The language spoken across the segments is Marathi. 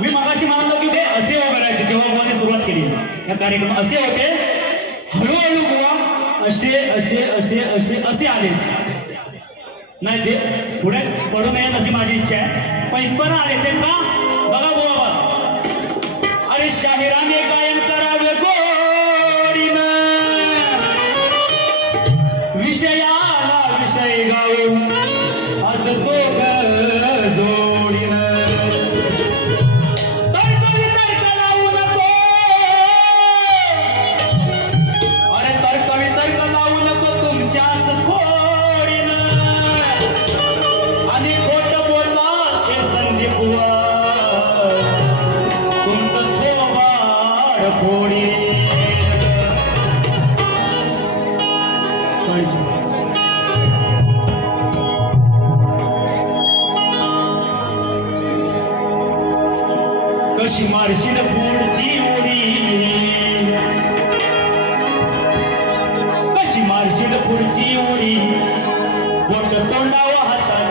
मी मगाशी म्हणालो की ते असे करायचे जेव्हा बुवाने सुरुवात केली. या कार्यक्रम असे होते हळूहळू बुवा असे असे असे असे असे आले. नाही ते पुढे पडू नये अशी माझी इच्छा आहे. पण इथपर्यंत आले ते का? बघा बुवा अरे शाहिराने काय She might have seen a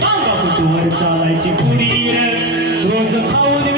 सांगा कुठवर चालायची पुढीर रोज खाऊन